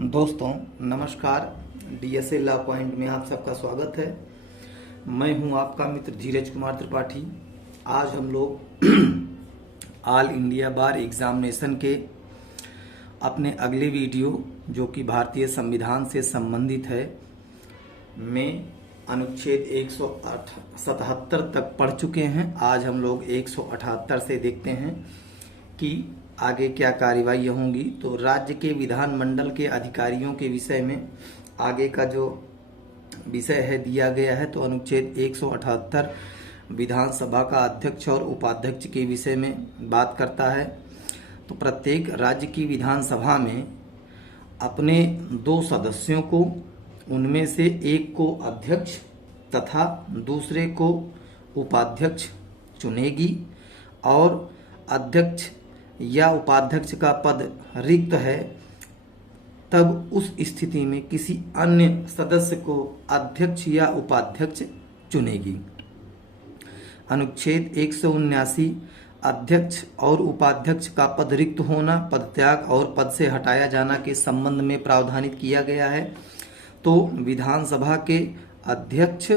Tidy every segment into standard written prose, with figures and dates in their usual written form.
दोस्तों नमस्कार। DSA law point में आप सबका स्वागत है। मैं हूं आपका मित्र धीरज कुमार त्रिपाठी। आज हम लोग ऑल इंडिया बार एग्जामिनेशन के अपने अगले वीडियो जो कि भारतीय संविधान से संबंधित है में अनुच्छेद 177 तक पढ़ चुके हैं। आज हम लोग 178 से देखते हैं कि आगे क्या कार्यवाही होंगी। तो राज्य के विधानमंडल के अधिकारियों के विषय में आगे का जो विषय है दिया गया है। तो अनुच्छेद 178 विधानसभा का अध्यक्ष और उपाध्यक्ष के विषय में बात करता है। तो प्रत्येक राज्य की विधानसभा में अपने 2 सदस्यों को, उनमें से एक को अध्यक्ष तथा दूसरे को उपाध्यक्ष चुनेगी, और अध्यक्ष या उपाध्यक्ष का पद रिक्त है तब उस स्थिति में किसी अन्य सदस्य को अध्यक्ष या उपाध्यक्ष चुनेगी। अनुच्छेद 179 अध्यक्ष और उपाध्यक्ष का पद रिक्त होना, पदत्याग और पद से हटाया जाना के संबंध में प्रावधानित किया गया है। तो विधानसभा के अध्यक्ष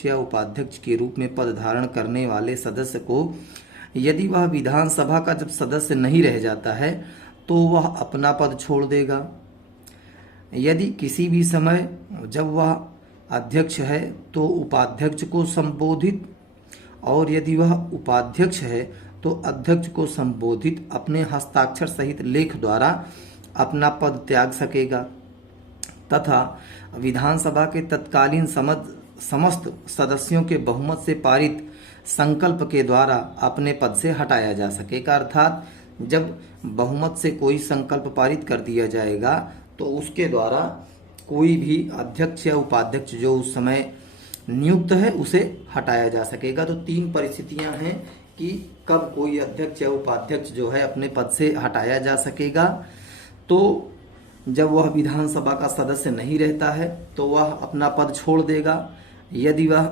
या उपाध्यक्ष के रूप में पद धारण करने वाले सदस्य को यदि वह विधानसभा का जब सदस्य नहीं रह जाता है तो वह अपना पद छोड़ देगा। यदि किसी भी समय जब वह अध्यक्ष है तो उपाध्यक्ष को संबोधित, और यदि वह उपाध्यक्ष है तो अध्यक्ष को संबोधित अपने हस्ताक्षर सहित लेख द्वारा अपना पद त्याग सकेगा, तथा विधानसभा के तत्कालीन समस्त सदस्यों के बहुमत से पारित संकल्प के द्वारा अपने पद से हटाया जा सकेगा। अर्थात जब बहुमत से कोई संकल्प पारित कर दिया जाएगा तो उसके द्वारा कोई भी अध्यक्ष या उपाध्यक्ष जो उस समय नियुक्त है उसे हटाया जा सकेगा। तो 3 परिस्थितियां हैं कि कब कोई अध्यक्ष या उपाध्यक्ष जो है अपने पद से हटाया जा सकेगा। तो जब वह विधानसभा का सदस्य नहीं रहता है तो वह अपना पद छोड़ देगा। यदि वह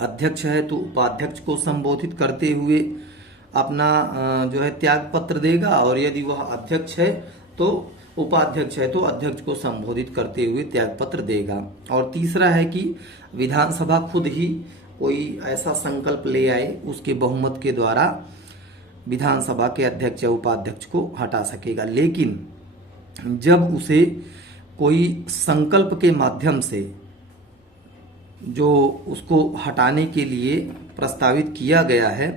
अध्यक्ष है तो उपाध्यक्ष को संबोधित करते हुए अपना जो है त्याग पत्र देगा, और यदि वह अध्यक्ष है तो उपाध्यक्ष है तो अध्यक्ष को संबोधित करते हुए त्याग पत्र देगा। और तीसरा है कि विधानसभा खुद ही कोई ऐसा संकल्प ले आए, उसके बहुमत के द्वारा विधानसभा के अध्यक्ष या उपाध्यक्ष को हटा सकेगा। लेकिन जब उसे कोई संकल्प के माध्यम से जो उसको हटाने के लिए प्रस्तावित किया गया है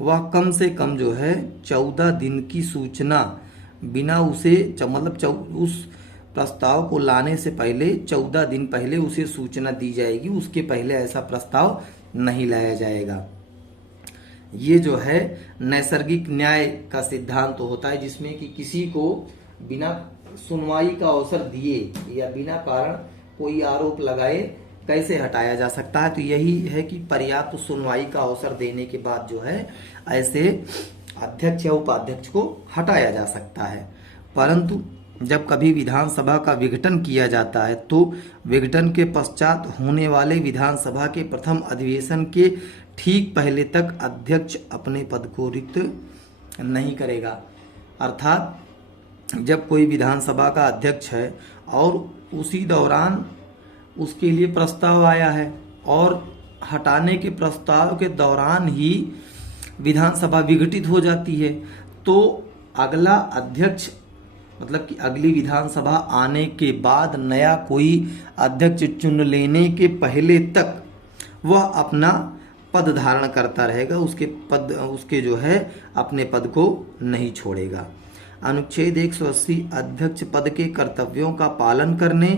वह कम से कम जो है 14 दिन की सूचना बिना उसे उस प्रस्ताव को लाने से पहले 14 दिन पहले उसे सूचना दी जाएगी। उसके पहले ऐसा प्रस्ताव नहीं लाया जाएगा। ये जो है नैसर्गिक न्याय का सिद्धांत तो होता है, जिसमें कि किसी को बिना सुनवाई का अवसर दिए या बिना कारण कोई आरोप लगाए कैसे हटाया जा सकता है। तो यही है कि पर्याप्त सुनवाई का अवसर देने के बाद जो है ऐसे अध्यक्ष या उपाध्यक्ष को हटाया जा सकता है। परंतु जब कभी विधानसभा का विघटन किया जाता है तो विघटन के पश्चात होने वाले विधानसभा के प्रथम अधिवेशन के ठीक पहले तक अध्यक्ष अपने पद को रिक्त नहीं करेगा। अर्थात जब कोई विधानसभा का अध्यक्ष है और उसी दौरान उसके लिए प्रस्ताव आया है और हटाने के प्रस्ताव के दौरान ही विधानसभा विघटित हो जाती है, तो अगला अध्यक्ष मतलब कि अगली विधानसभा आने के बाद नया कोई अध्यक्ष चुन लेने के पहले तक वह अपना पद धारण करता रहेगा, उसके जो है अपने पद को नहीं छोड़ेगा। अनुच्छेद 180 अध्यक्ष पद के कर्तव्यों का पालन करने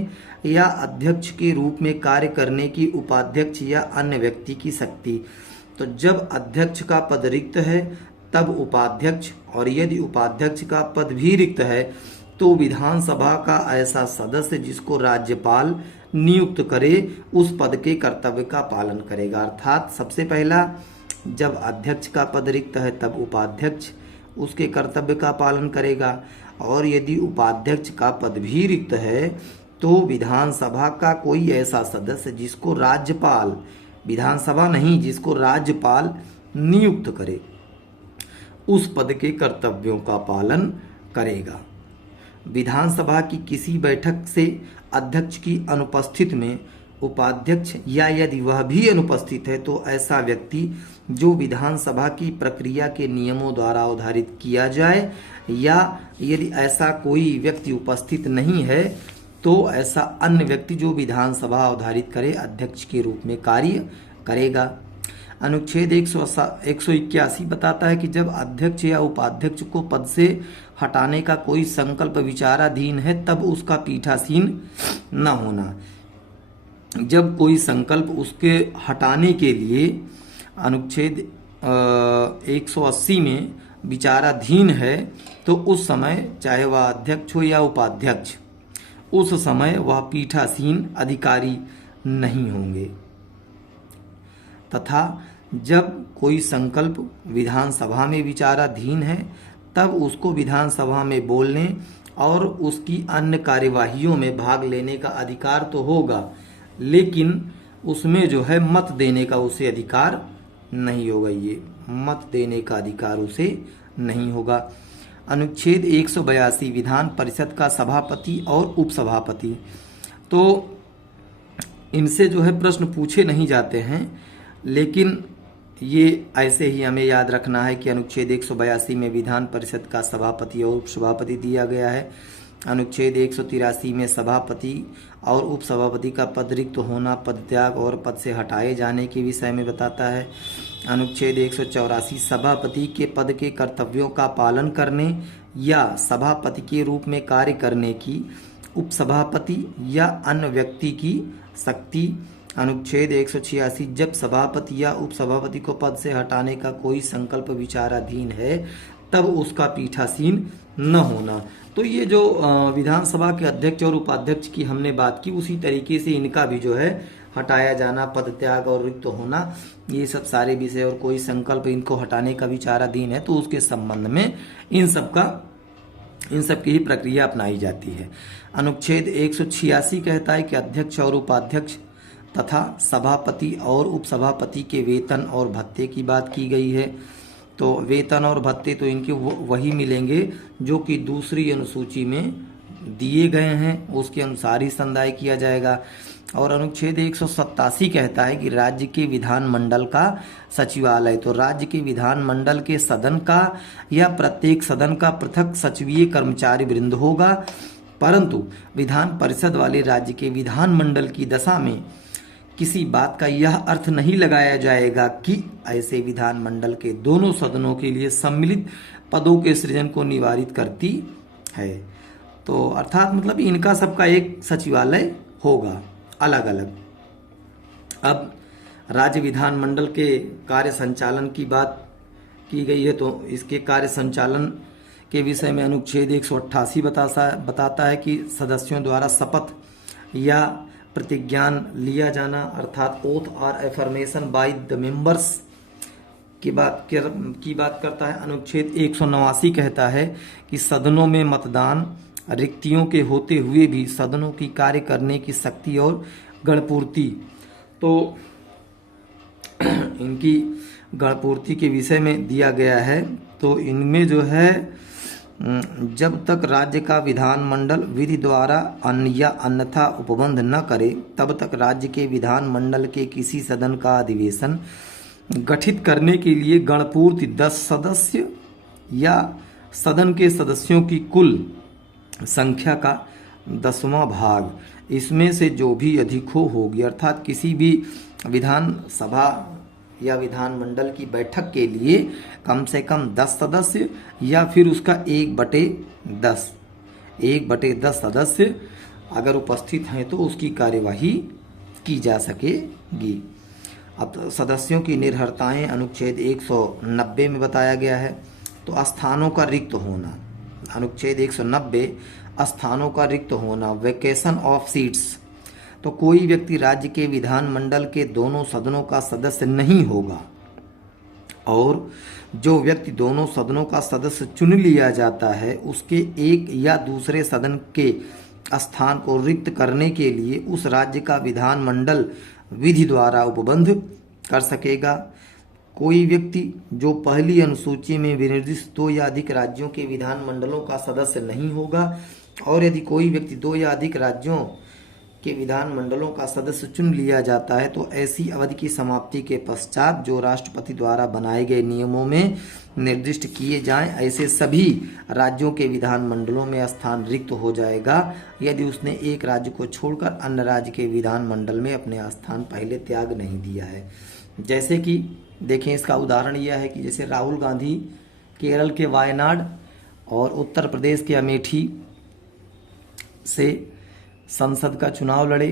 या अध्यक्ष के रूप में कार्य करने की उपाध्यक्ष या अन्य व्यक्ति की शक्ति। तो जब अध्यक्ष का पद रिक्त है तब उपाध्यक्ष, और यदि उपाध्यक्ष का पद भी रिक्त है तो विधानसभा का ऐसा सदस्य जिसको राज्यपाल नियुक्त करे उस पद के कर्तव्य का पालन करेगा। अर्थात सबसे पहला जब अध्यक्ष का पद रिक्त है तब उपाध्यक्ष उसके कर्तव्य का पालन करेगा, और यदि उपाध्यक्ष का पद भी रिक्त है तो विधानसभा का कोई ऐसा सदस्य जिसको राज्यपाल, विधानसभा नहीं जिसको राज्यपाल नियुक्त करे उस पद के कर्तव्यों का पालन करेगा। विधानसभा की किसी बैठक से अध्यक्ष की अनुपस्थित में उपाध्यक्ष या यदि वह भी अनुपस्थित है तो ऐसा व्यक्ति जो विधानसभा की प्रक्रिया के नियमों द्वारा अवधारित किया जाए, या यदि ऐसा कोई व्यक्ति उपस्थित नहीं है तो ऐसा अन्य व्यक्ति जो विधानसभा अवधारित करे अध्यक्ष के रूप में कार्य करेगा। अनुच्छेद 181 बताता है कि जब अध्यक्ष या उपाध्यक्ष को पद से हटाने का कोई संकल्प विचाराधीन है तब उसका पीठासीन न होना। जब कोई संकल्प उसके हटाने के लिए अनुच्छेद 180 में विचाराधीन है तो उस समय चाहे वह अध्यक्ष हो या उपाध्यक्ष, उस समय वह पीठासीन अधिकारी नहीं होंगे। तथा जब कोई संकल्प विधानसभा में विचाराधीन है तब उसको विधानसभा में बोलने और उसकी अन्य कार्यवाहियों में भाग लेने का अधिकार तो होगा, लेकिन उसमें जो है मत देने का उसे अधिकार नहीं होगा। ये मत देने का अधिकार उसे नहीं होगा। अनुच्छेद 182 विधान परिषद का सभापति और उपसभापति, तो इनसे जो है प्रश्न पूछे नहीं जाते हैं, लेकिन ये ऐसे ही हमें याद रखना है कि अनुच्छेद 182 में विधान परिषद का सभापति और उपसभापति दिया गया है। अनुच्छेद 183 में सभापति और उपसभापति का पद रिक्त होना पद त्याग और पद से हटाए जाने के विषय में बताता है। अनुच्छेद 184 सभापति के पद के कर्तव्यों का पालन करने या सभापति के रूप में कार्य करने की उपसभापति या अन्य व्यक्ति की शक्ति। अनुच्छेद 186 जब सभापति या उपसभापति को पद से हटाने का कोई संकल्प विचाराधीन है तब उसका पीठासीन न होना। तो ये जो विधानसभा के अध्यक्ष और उपाध्यक्ष की हमने बात की, उसी तरीके से इनका भी जो है हटाया जाना, पद त्याग और रिक्त होना, ये सब सारे विषय और कोई संकल्प इनको हटाने का विचाराधीन है तो उसके संबंध में इन सब की ही प्रक्रिया अपनाई जाती है। अनुच्छेद 186 कहता है कि अध्यक्ष और उपाध्यक्ष तथा सभापति और उपसभापति के वेतन और भत्ते की बात की गई है। तो वेतन और भत्ते तो इनके वही मिलेंगे जो कि दूसरी अनुसूची में दिए गए हैं, उसके अनुसार ही संदाय किया जाएगा। और अनुच्छेद 187 कहता है कि राज्य के विधानमंडल का सचिवालय, तो राज्य के विधानमंडल के सदन का या प्रत्येक सदन का पृथक सचिवीय कर्मचारी वृंद होगा, परंतु विधान परिषद वाले राज्य के विधानमंडल की दशा में किसी बात का यह अर्थ नहीं लगाया जाएगा कि ऐसे विधानमंडल के दोनों सदनों के लिए सम्मिलित पदों के सृजन को निवारित करती है। तो अर्थात मतलब इनका सबका एक सचिवालय होगा अलग अलग। अब राज्य विधानमंडल के कार्य संचालन की बात की गई है, तो इसके कार्य संचालन के विषय में अनुच्छेद 188 बताता है कि सदस्यों द्वारा शपथ या प्रतिज्ञान लिया जाना, अर्थात ओथ और एफर्मेशन बाय द मेंबर्स की बात करता है। अनुच्छेद 189 कहता है कि सदनों में मतदान, रिक्तियों के होते हुए भी सदनों की कार्य करने की शक्ति और गणपूर्ति, तो इनकी गणपूर्ति के विषय में दिया गया है। तो इनमें जो है जब तक राज्य का विधानमंडल विधि द्वारा अन्य या अन्यथा उपबंध न करे तब तक राज्य के विधानमंडल के किसी सदन का अधिवेशन गठित करने के लिए गणपूर्ति 10 सदस्य या सदन के सदस्यों की कुल संख्या का 10वां भाग इसमें से जो भी अधिक होगी, अर्थात किसी भी विधानसभा या विधानमंडल की बैठक के लिए कम से कम 10 सदस्य या फिर उसका 1/10 सदस्य अगर उपस्थित हैं तो उसकी कार्यवाही की जा सकेगी। अब सदस्यों की निर्भरताएं अनुच्छेद 190 में बताया गया है। तो स्थानों का रिक्त होना, अनुच्छेद 190 स्थानों का रिक्त होना, वैकेशन ऑफ सीट्स, तो कोई व्यक्ति राज्य के विधानमंडल के दोनों सदनों का सदस्य नहीं होगा और जो व्यक्ति दोनों सदनों का सदस्य चुन लिया जाता है उसके एक या दूसरे सदन के स्थान को रिक्त करने के लिए उस राज्य का विधानमंडल विधि द्वारा उपबंध कर सकेगा। कोई व्यक्ति जो पहली अनुसूची में विनिर्दिष्ट 2 या अधिक राज्यों के विधानमंडलों का सदस्य नहीं होगा, और यदि कोई व्यक्ति 2 या अधिक राज्यों के विधानमंडलों का सदस्य चुन लिया जाता है तो ऐसी अवधि की समाप्ति के पश्चात जो राष्ट्रपति द्वारा बनाए गए नियमों में निर्दिष्ट किए जाएं, ऐसे सभी राज्यों के विधानमंडलों में स्थान रिक्त हो जाएगा यदि उसने एक राज्य को छोड़कर अन्य राज्य के विधानमंडल में अपने स्थान पहले त्याग नहीं दिया है। जैसे कि देखें, इसका उदाहरण यह है कि जैसे राहुल गांधी केरल के वायनाड और उत्तर प्रदेश के अमेठी से संसद का चुनाव लड़े।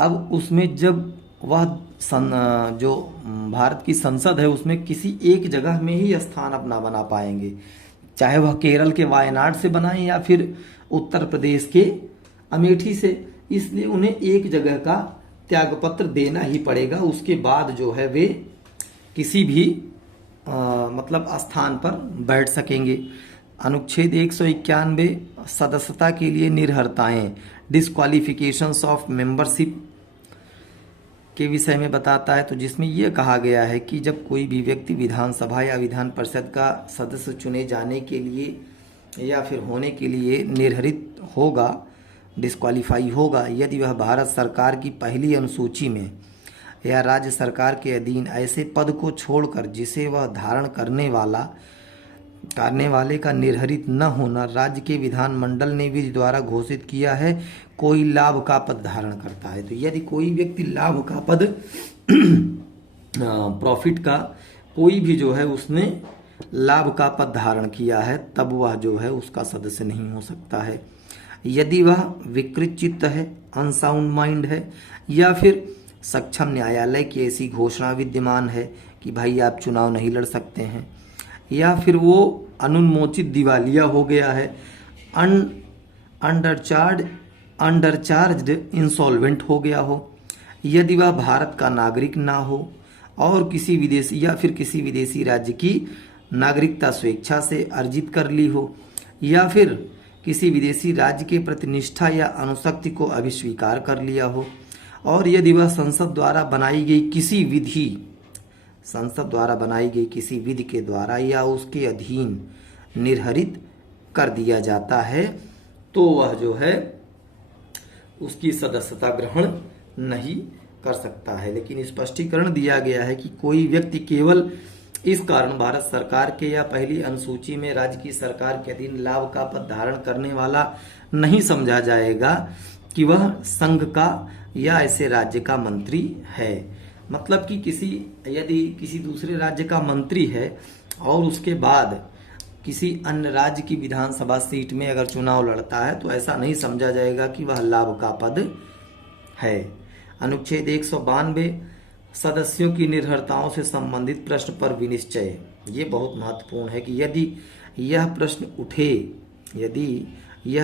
अब उसमें जब वह जो भारत की संसद है उसमें किसी एक जगह में ही स्थान अपना बना पाएंगे, चाहे वह केरल के वायनाड से बनाए या फिर उत्तर प्रदेश के अमेठी से। इसलिए उन्हें एक जगह का त्यागपत्र देना ही पड़ेगा, उसके बाद जो है वे किसी भी मतलब स्थान पर बैठ सकेंगे। अनुच्छेद 191 सदस्यता के लिए निर्हरताएं, डिस्क्वालिफिकेशंस ऑफ मेंबरशिप के विषय में बताता है, तो जिसमें यह कहा गया है कि जब कोई भी व्यक्ति विधानसभा या विधान परिषद का सदस्य चुने जाने के लिए या फिर होने के लिए निर्हरित होगा, डिस्क्वालीफाई होगा, यदि वह भारत सरकार की पहली अनुसूची में या राज्य सरकार के अधीन ऐसे पद को छोड़कर जिसे वह धारण करने वाले का निर्हरित न होना राज्य के विधानमंडल ने विधि द्वारा घोषित किया है, कोई लाभ का पद धारण करता है। तो यदि कोई व्यक्ति लाभ का पद प्रॉफिट का कोई भी जो है उसने लाभ का पद धारण किया है, तब वह जो है उसका सदस्य नहीं हो सकता है। यदि वह विकृत चित्त है, अनसाउंड माइंड है, या फिर सक्षम न्यायालय की ऐसी घोषणा विद्यमान है कि भाई आप चुनाव नहीं लड़ सकते हैं, या फिर वो अनुन्मोचित दिवालिया हो गया है, अंडरचार्ज्ड इंसॉल्वेंट हो गया हो, यदि वह भारत का नागरिक ना हो और किसी विदेशी राज्य की नागरिकता स्वेच्छा से अर्जित कर ली हो, या फिर किसी विदेशी राज्य के प्रति निष्ठा या अनुशक्ति को अभिस्वीकार कर लिया हो, और यदि वह संसद द्वारा बनाई गई किसी विधि के द्वारा या उसके अधीन निर्हरित कर दिया जाता है, तो वह जो है उसकी सदस्यता ग्रहण नहीं कर सकता है। लेकिन स्पष्टीकरण दिया गया है कि कोई व्यक्ति केवल इस कारण भारत सरकार के या पहली अनुसूची में राज्य की सरकार के अधीन लाभ का पद धारण करने वाला नहीं समझा जाएगा कि वह संघ का या ऐसे राज्य का मंत्री है। मतलब कि यदि किसी दूसरे राज्य का मंत्री है और उसके बाद किसी अन्य राज्य की विधानसभा सीट में अगर चुनाव लड़ता है तो ऐसा नहीं समझा जाएगा कि वह लाभ का पद है। अनुच्छेद 192 सदस्यों की निर्भरताओं से संबंधित प्रश्न पर विनिश्चय, ये बहुत महत्वपूर्ण है कि यदि यह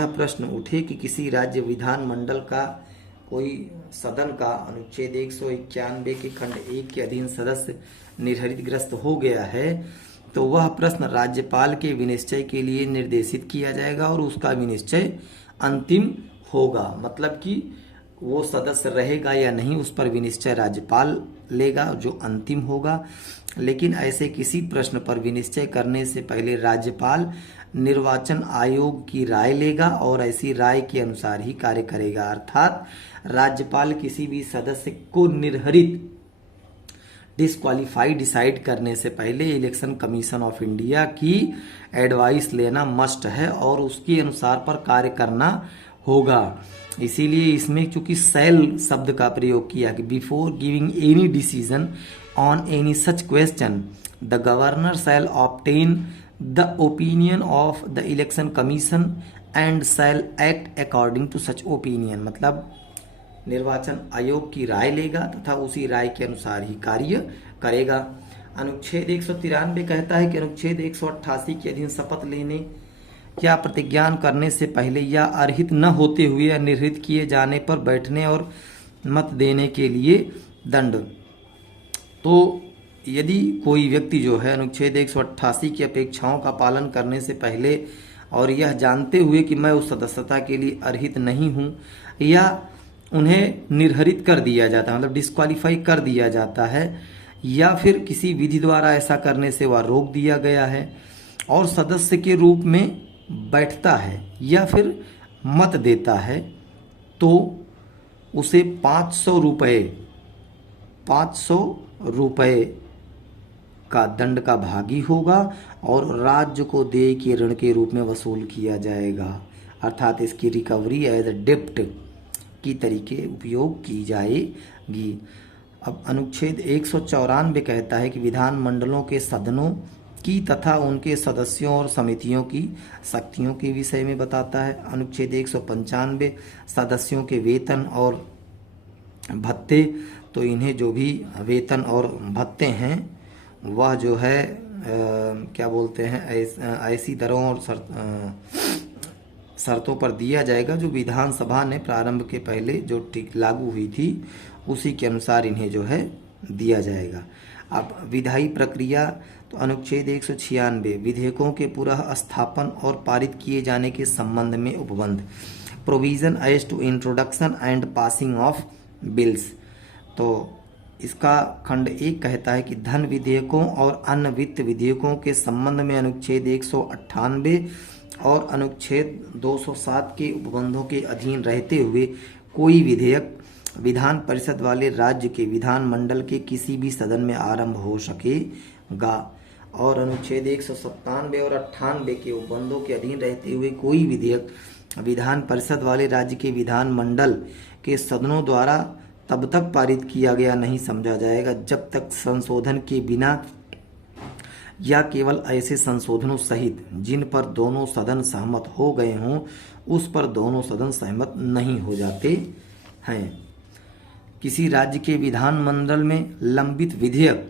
प्रश्न उठे कि किसी राज्य विधानमंडल का कोई सदन का अनुच्छेद 191 के खंड 1 के अधीन सदस्य निर्हरित ग्रस्त हो गया है, तो वह प्रश्न राज्यपाल के विनिश्चय के लिए निर्देशित किया जाएगा और उसका विनिश्चय अंतिम होगा। मतलब कि वो सदस्य रहेगा या नहीं उस पर विनिश्चय राज्यपाल लेगा जो अंतिम होगा। लेकिन ऐसे किसी प्रश्न पर विनिश्चय करने से पहले राज्यपाल निर्वाचन आयोग की राय लेगा और ऐसी राय के अनुसार ही कार्य करेगा। अर्थात राज्यपाल किसी भी सदस्य को निर्हरित डिस्क्वालीफाई डिसाइड करने से पहले इलेक्शन कमीशन ऑफ इंडिया की एडवाइस लेना मस्ट है और उसके अनुसार पर कार्य करना होगा। इसीलिए इसमें चूंकि शैल शब्द का प्रयोग किया कि before giving any decision on any such question the governor shall obtain the opinion of the election commission and shall act according to such opinion. मतलब निर्वाचन आयोग की राय लेगा तथा उसी राय के अनुसार ही कार्य करेगा। अनुच्छेद 193 कहता है कि अनुच्छेद 188 के अधीन शपथ लेने या प्रतिज्ञान करने से पहले या अर्हित न होते हुए या निर्हित किए जाने पर बैठने और मत देने के लिए दंड। तो यदि कोई व्यक्ति जो है अनुच्छेद 188 की अपेक्षाओं का पालन करने से पहले और यह जानते हुए कि मैं उस सदस्यता के लिए अर्हित नहीं हूं या उन्हें निर्हरित कर दिया जाता है, मतलब डिस्क्वालीफाई कर दिया जाता है, या फिर किसी विधि द्वारा ऐसा करने से वह रोक दिया गया है और सदस्य के रूप में बैठता है या फिर मत देता है, तो उसे 500 रुपये का दंड का भागी होगा और राज्य को देय के ऋण के रूप में वसूल किया जाएगा। अर्थात इसकी रिकवरी एज अ डेप्ट की तरीके उपयोग की जाएगी। अब अनुच्छेद 194 कहता है कि विधान मंडलों के सदनों की तथा उनके सदस्यों और समितियों की शक्तियों के विषय में बताता है। अनुच्छेद 195 सदस्यों के वेतन और भत्ते, तो इन्हें जो भी वेतन और भत्ते हैं वह जो है क्या बोलते हैं, ऐसी दरों और शर्तों पर दिया जाएगा जो विधानसभा ने प्रारंभ के पहले जो लागू हुई थी उसी के अनुसार इन्हें जो है दिया जाएगा। अब विधायी प्रक्रिया, तो अनुच्छेद 196 विधेयकों के पुनः स्थापन और पारित किए जाने के संबंध में उपबंध, provision as to introduction and passing of bills. तो इसका खंड 1 कहता है कि धन विधेयकों और अन्य वित्त विधेयकों के संबंध में अनुच्छेद 198 और अनुच्छेद 207 के उपबंधों के अधीन रहते हुए कोई विधेयक विधान परिषद वाले राज्य के विधान मंडल के किसी भी सदन में आरंभ हो सकेगा। और अनुच्छेद 197 और 98 के उपबंधों के अधीन रहते हुए कोई विधेयक विधान परिषद वाले राज्य के विधान मंडल के सदनों द्वारा तब तक पारित किया गया नहीं समझा जाएगा जब तक संशोधन के बिना या केवल ऐसे संशोधनों सहित जिन पर दोनों सदन सहमत हो गए हों उस पर दोनों सदन सहमत नहीं हो जाते हैं। किसी राज्य के विधानमंडल में लंबित विधेयक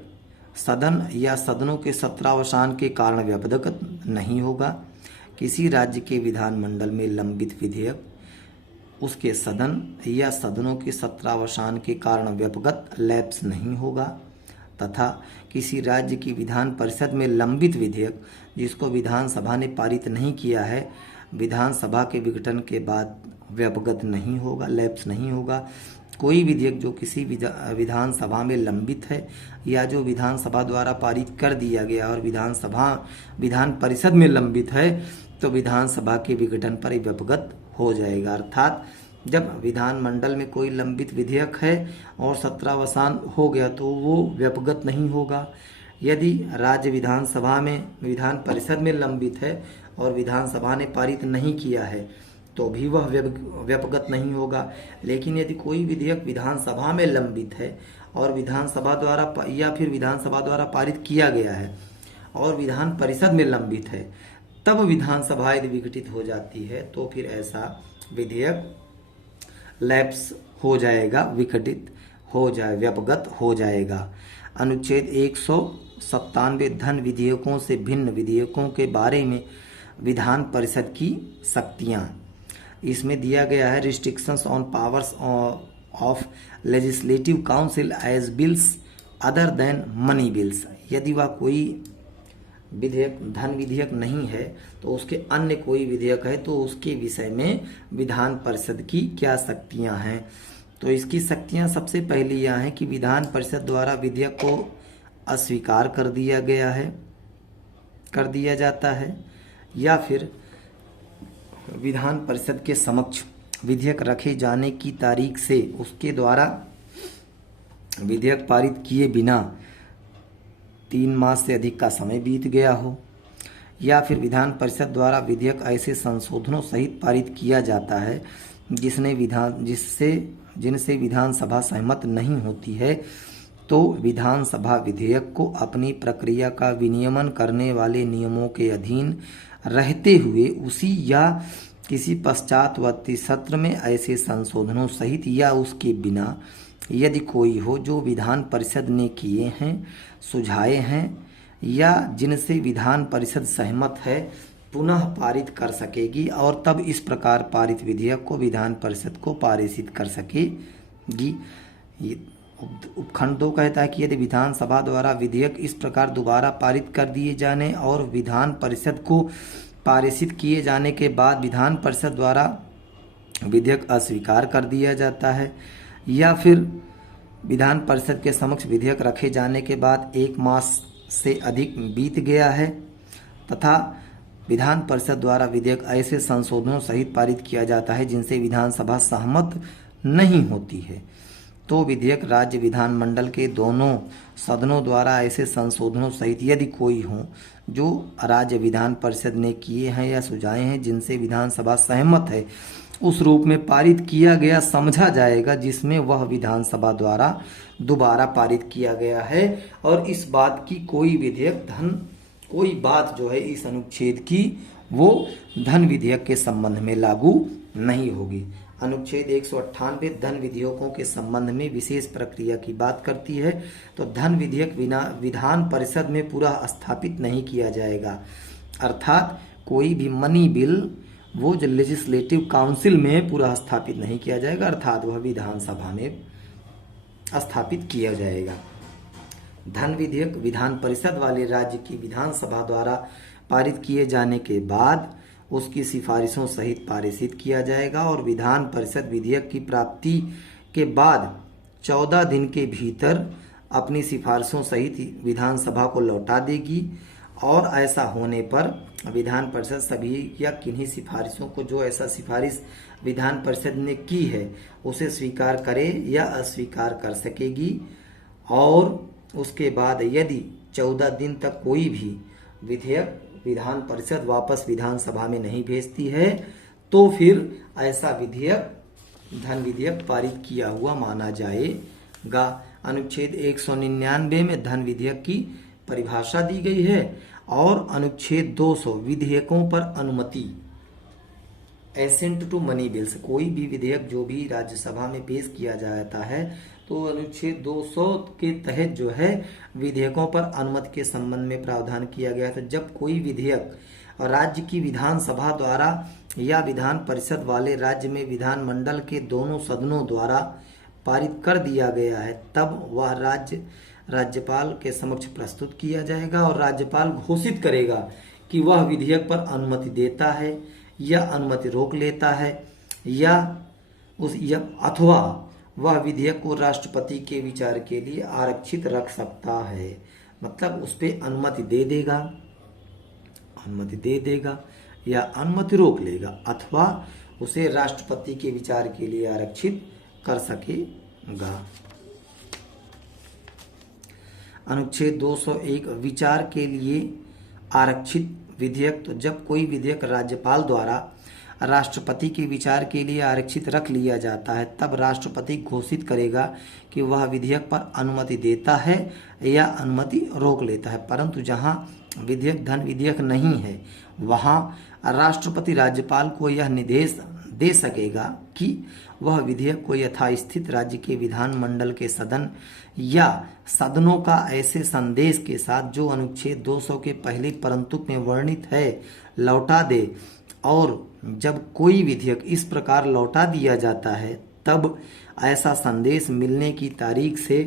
सदन या सदनों के सत्रावसान के कारण व्यपगत नहीं होगा। किसी राज्य के विधानमंडल में लंबित विधेयक उसके सदन या सदनों के सत्रावसान के कारण व्यपगत लैप्स नहीं होगा तथा किसी राज्य की विधान परिषद में लंबित विधेयक जिसको विधानसभा ने पारित नहीं किया है विधानसभा के विघटन के बाद व्यपगत नहीं होगा, लैप्स नहीं होगा। कोई विधेयक जो किसी विधानसभा में लंबित है या जो विधानसभा द्वारा पारित कर दिया गया और विधान परिषद में लंबित है तो विधानसभा के विघटन पर व्यपगत हो जाएगा। अर्थात जब विधानमंडल में कोई लंबित विधेयक है और सत्रावसान हो गया तो वो व्यपगत नहीं होगा। यदि राज्य विधानसभा में विधान परिषद में लंबित है और विधानसभा ने पारित नहीं किया है तो भी वह व्यपगत नहीं होगा। लेकिन यदि कोई विधेयक विधानसभा में लंबित है और विधानसभा द्वारा पारित किया गया है और विधान परिषद में लंबित है तब विधानसभा यदि विघटित हो जाती है तो फिर ऐसा विधेयक लैप्स हो जाएगा, विघटित हो जाए, व्यपगत हो जाएगा। अनुच्छेद 197 धन विधेयकों से भिन्न विधेयकों के बारे में विधान परिषद की शक्तियां, इसमें दिया गया है restrictions on powers of legislative council as bills other than money bills. यदि वह कोई विधेयक धन विधेयक नहीं है तो उसके अन्य कोई विधेयक है तो उसके विषय में विधान परिषद की क्या शक्तियां हैं। तो इसकी शक्तियां सबसे पहले यह है कि विधान परिषद द्वारा विधेयक को अस्वीकार कर दिया जाता है या फिर विधान परिषद के समक्ष विधेयक रखे जाने की तारीख से उसके द्वारा विधेयक पारित किए बिना 3 मास से अधिक का समय बीत गया हो या फिर विधान परिषद द्वारा विधेयक ऐसे संशोधनों सहित पारित किया जाता है जिनसे विधानसभा सहमत नहीं होती है तो विधानसभा विधेयक को अपनी प्रक्रिया का विनियमन करने वाले नियमों के अधीन रहते हुए उसी या किसी पश्चातवर्ती सत्र में ऐसे संशोधनों सहित या उसके बिना यदि कोई हो जो विधान परिषद ने किए हैं, सुझाए हैं या जिनसे विधान परिषद सहमत है पुनः पारित कर सकेगी और तब इस प्रकार पारित विधेयक को विधान परिषद को पारित कर सकेगी। उपखंड 2 कहता है कि यदि विधानसभा द्वारा विधेयक इस प्रकार दोबारा पारित कर दिए जाने और विधान परिषद को पारित किए जाने के बाद विधान परिषद द्वारा विधेयक अस्वीकार कर दिया जाता है या फिर विधान परिषद के समक्ष विधेयक रखे जाने के बाद 1 मास से अधिक बीत गया है तथा विधान परिषद द्वारा विधेयक ऐसे संशोधनों सहित पारित किया जाता है जिनसे विधानसभा सहमत नहीं होती है, तो विधेयक राज्य विधानमंडल के दोनों सदनों द्वारा ऐसे संशोधनों सहित यदि कोई हो जो राज्य विधान परिषद ने किए हैं या सुझाए हैं जिनसे विधानसभा सहमत है, उस रूप में पारित किया गया समझा जाएगा जिसमें वह विधानसभा द्वारा दोबारा पारित किया गया है। और इस बात की कोई बात जो है इस अनुच्छेद की वो धन विधेयक के संबंध में लागू नहीं होगी। अनुच्छेद 198 धन विधेयकों के संबंध में विशेष प्रक्रिया की बात करती है। तो धन विधेयक विधान परिषद में पूरा स्थापित नहीं किया जाएगा, अर्थात कोई भी मनी बिल वो जो लेजिस्लेटिव काउंसिल में पूरा स्थापित नहीं किया जाएगा, अर्थात वह विधानसभा में स्थापित किया जाएगा। धन विधेयक विधान परिषद वाले राज्य की विधानसभा द्वारा पारित किए जाने के बाद उसकी सिफारिशों सहित पारित किया जाएगा और विधान परिषद विधेयक की प्राप्ति के बाद 14 दिन के भीतर अपनी सिफारिशों सहित विधानसभा को लौटा देगी। और ऐसा होने पर विधान परिषद सभी या किन्हीं सिफारिशों को जो ऐसा सिफारिश विधान परिषद ने की है उसे स्वीकार करे या अस्वीकार कर सकेगी। और उसके बाद यदि 14 दिन तक कोई भी विधेयक विधान परिषद वापस विधानसभा में नहीं भेजती है तो फिर ऐसा धन विधेयक पारित किया हुआ माना जाएगा। अनुच्छेद 199 में धन विधेयक की परिभाषा दी गई है और अनुच्छेद 200 विधेयकों पर अनुमति, एसेंट टू मनी बिल्स, कोई भी विधेयक जो भी राज्यसभा में पेश किया जाता है तो अनुच्छेद 200 के तहत जो है विधेयकों पर अनुमति के संबंध में प्रावधान किया गया था। जब कोई विधेयक राज्य की विधानसभा द्वारा या विधान परिषद वाले राज्य में विधानमंडल के दोनों सदनों द्वारा पारित कर दिया गया है तब वह राज्यपाल के समक्ष प्रस्तुत किया जाएगा और राज्यपाल घोषित करेगा कि वह विधेयक पर अनुमति देता है या अनुमति रोक लेता है अथवा वह विधेयक को राष्ट्रपति के विचार के लिए आरक्षित रख सकता है। मतलब उस पर अनुमति दे देगा या अनुमति रोक लेगा अथवा उसे राष्ट्रपति के विचार के लिए आरक्षित कर सकेगा। अनुच्छेद 201 विचार के लिए आरक्षित विधेयक, तो जब कोई विधेयक राज्यपाल द्वारा राष्ट्रपति के विचार के लिए आरक्षित रख लिया जाता है तब राष्ट्रपति घोषित करेगा कि वह विधेयक पर अनुमति देता है या अनुमति रोक लेता है। परंतु जहां विधेयक धन विधेयक नहीं है वहां राष्ट्रपति राज्यपाल को यह निर्देश दे सकेगा कि वह विधेयक को यथास्थित राज्य के विधानमंडल के सदन या सदनों का ऐसे संदेश के साथ जो अनुच्छेद 200 के पहले परंतु में वर्णित है लौटा दे। और जब कोई विधेयक इस प्रकार लौटा दिया जाता है तब ऐसा संदेश मिलने की तारीख से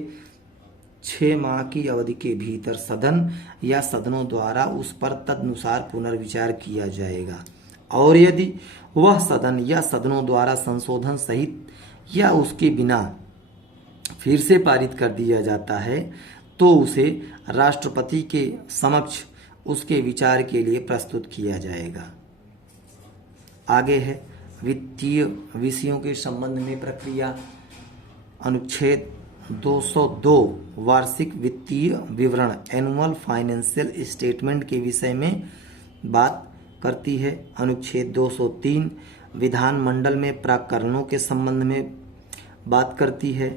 6 माह की अवधि के भीतर सदन या सदनों द्वारा उस पर तदनुसार पुनर्विचार किया जाएगा। और यदि वह सदन या सदनों द्वारा संशोधन सहित या उसके बिना फिर से पारित कर दिया जाता है तो उसे राष्ट्रपति के समक्ष उसके विचार के लिए प्रस्तुत किया जाएगा। आगे है वित्तीय विषयों के संबंध में प्रक्रिया। अनुच्छेद 202 वार्षिक वित्तीय विवरण, एनुअल फाइनेंशियल स्टेटमेंट के विषय में बात करती है। अनुच्छेद 203 विधानमंडल में प्राक्कलनों के संबंध में बात करती है।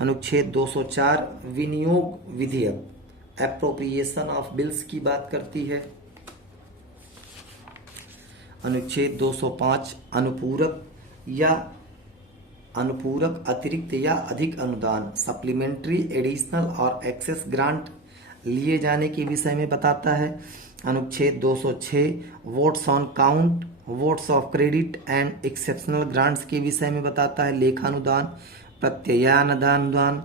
अनुच्छेद 204 विनियोग विधेयक, एप्रोप्रिएशन ऑफ बिल्स की बात करती है। अनुच्छेद 205 अनुपूरक अतिरिक्त या अधिक अनुदान, सप्लीमेंट्री, एडिशनल और एक्सेस ग्रांट लिए जाने के विषय में बताता है। अनुच्छेद 206 votes on count, votes of credit and exceptional grants के विषय में बताता है। लेखानुदान, प्रत्ययानुदान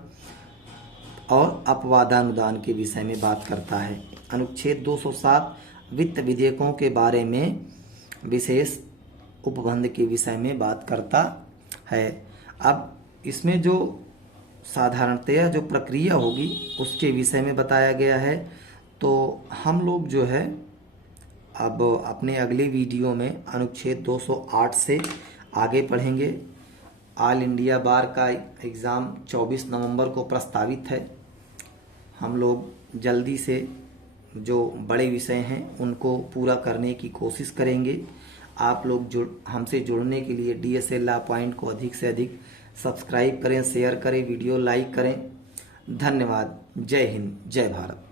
और अपवादानुदान के विषय में बात करता है। अनुच्छेद 207 वित्त विधेयकों के बारे में विशेष उपबंध के विषय में बात करता है। अब इसमें जो साधारणतया जो प्रक्रिया होगी उसके विषय में बताया गया है। तो हम लोग जो है अब अपने अगले वीडियो में अनुच्छेद 208 से आगे पढ़ेंगे। ऑल इंडिया बार का एग्ज़ाम 24 नवंबर को प्रस्तावित है। हम लोग जल्दी से जो बड़े विषय हैं उनको पूरा करने की कोशिश करेंगे। आप लोग हमसे जुड़ने के लिए DSL लॉ पॉइंट को अधिक से अधिक सब्सक्राइब करें, शेयर करें, वीडियो लाइक करें। धन्यवाद। जय हिंद, जय भारत।